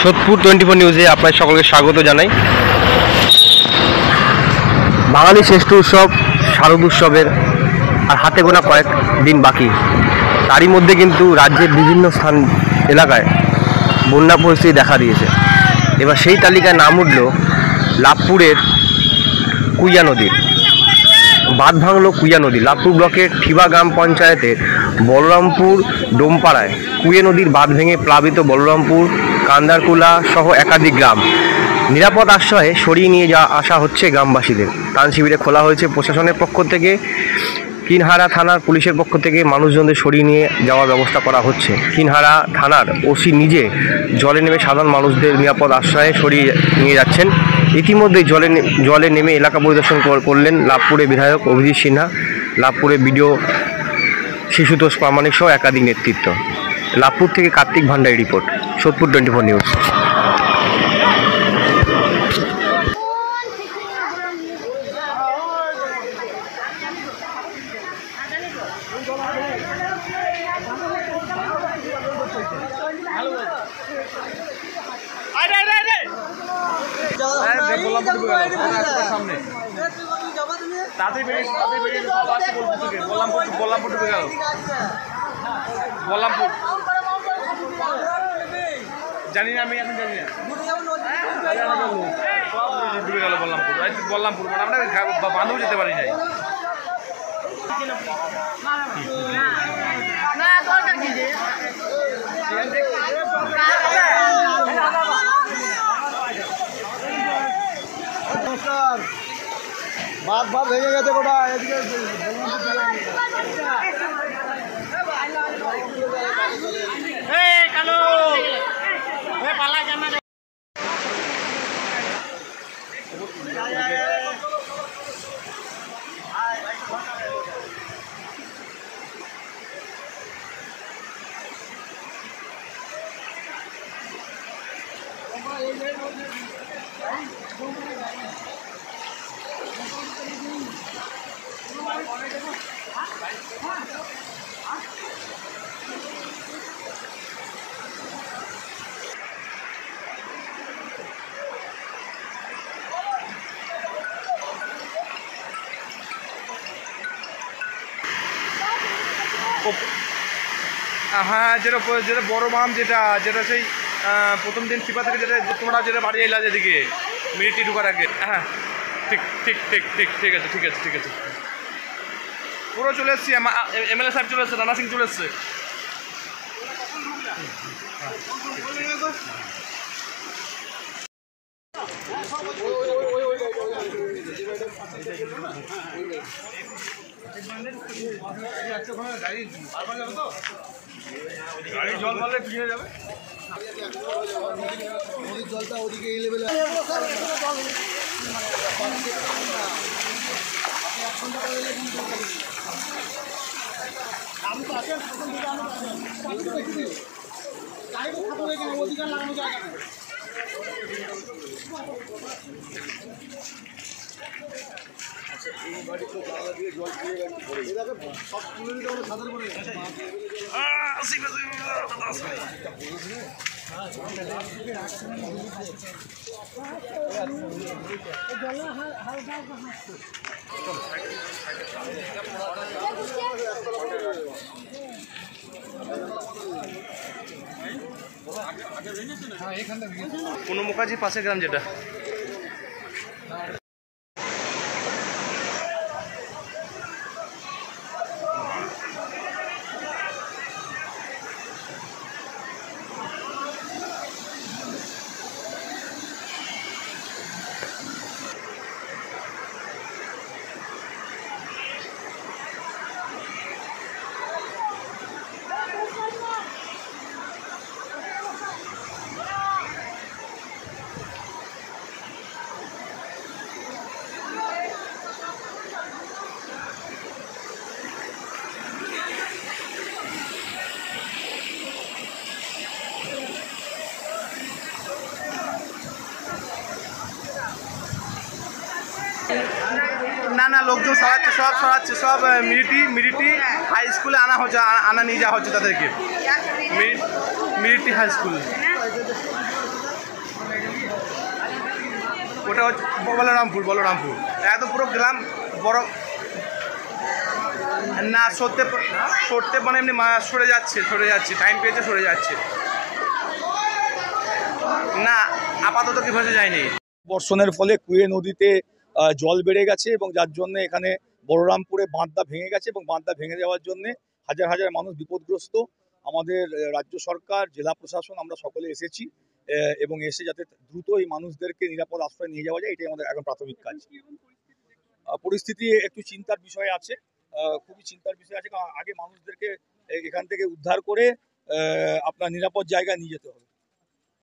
সোদপুর 24 নিউজে আপনার সকলকে স্বাগত জানাই। বাঙালি শ্রেষ্ঠ উৎসব শারদ উৎসবের আর হাতে গোনা কয়েক দিন বাকি। তারই মধ্যে কিন্তু রাজ্যের বিভিন্ন স্থান এলাকায় বন্যা পরিস্থিতি দেখা দিয়েছে। এবার সেই তালিকায় নাম উঠল লাভপুরের কুইয়া নদীর। বাঁধ ভাঙল কুইয়া নদী। লাভপুর ব্লকের ঠিবা গ্রাম পঞ্চায়েতের বলরামপুর ডোমপাড়ায় কুইয়া নদীর বাঁধ ভেঙে প্লাবিত বলরামপুর, কান্দারকুলা সহ একাধিক গ্রাম। নিরাপদ আশ্রয়ে সরিয়ে নিয়ে আসা হচ্ছে গ্রামবাসীদের। ত্রাণ শিবিরে খোলা হয়েছে প্রশাসনের পক্ষ থেকে। কিনহারা থানার পুলিশের পক্ষ থেকে মানুষজনদের সরিয়ে নিয়ে যাওয়ার ব্যবস্থা করা হচ্ছে। কিনহারা থানার ওসি নিজে জলে নেমে সাধারণ মানুষদের নিরাপদ আশ্রয়ে সরিয়ে নিয়ে যাচ্ছেন। ইতিমধ্যেই জলে নেমে এলাকা পরিদর্শন করলেন লাভপুরের বিধায়ক অভিজিৎ সিনহা, লাভপুরের বিডিও শিশুতোষ প্রামাণিক সহ একাধিক নেতৃত্ব। লাভপুর থেকে কার্তিক ভান্ডারী রিপোর্ট, সোদপুর 24 নিউজ। জানি না, আমি এখন জানি না ডুবে গেল বললামপুর মানে আমরা বাঁধও যেতে পারি নাই। বাদ ভেঙে গেছে গোটা এদিকে। হ্যাঁ, যেটা বড় মাম, যেটা সেই প্রথম দিন শিবা থেকে তোমরা যেটা বাড়ি এলা যেদিকে মিনিটি ঢুকার আগে। হ্যাঁ, ঠিক আছে। পুরো চলে এসছি। এমএলএ সাহেব চলে এসছে, রানা সিং চলে এসছে। গাড়ি জল মারলে পিছিয়ে যাবে। নদীর জলটা ওদিকে এই লেভেলে। অধিকার লাগানো জায়গা নেই। এই বাড়ি তো জায়গা দিয়ে জল দিয়ে সব তুলে দিতে হবে ছাদের করে। কোনো মুখার্জি পাশে গ্রাম যেটা। না না, লোকজন সরাচ্ছে সব মিলিটি হাই স্কুলে আনা নিয়ে যাওয়া হচ্ছে তাদেরকে। মিলিটি হাই স্কুল। ওটা হচ্ছে বলরামপুর একদম পুরো গ্রাম বড় না সরতে মানে এমনি সরে যাচ্ছে টাইম পেয়েছে সরে যাচ্ছে না আপাতত কি ভেসে যায়নি। বর্ষণের ফলে কুয়ে নদীতে জল বেড়ে গেছে এবং যার জন্য এখানে বলরামপুরে বাঁধটা ভেঙে গেছে এবং বাঁধটা ভেঙে যাওয়ার জন্য হাজার হাজার মানুষ বিপদগ্রস্ত। আমাদের রাজ্য সরকার, জেলা প্রশাসন আমরা সকলে এসেছি এবং এসে যাতে দ্রুত এই মানুষদেরকে নিরাপদ আশ্রয় নিয়ে যাওয়া যায়, এটাই আমাদের এখন প্রাথমিক কাজ। পরিস্থিতি একটু চিন্তার বিষয় আছে, খুবই চিন্তার বিষয় আছে, কারণ আগে মানুষদেরকে এখান থেকে উদ্ধার করে আপনার নিরাপদ জায়গায় নিয়ে যেতে হবে।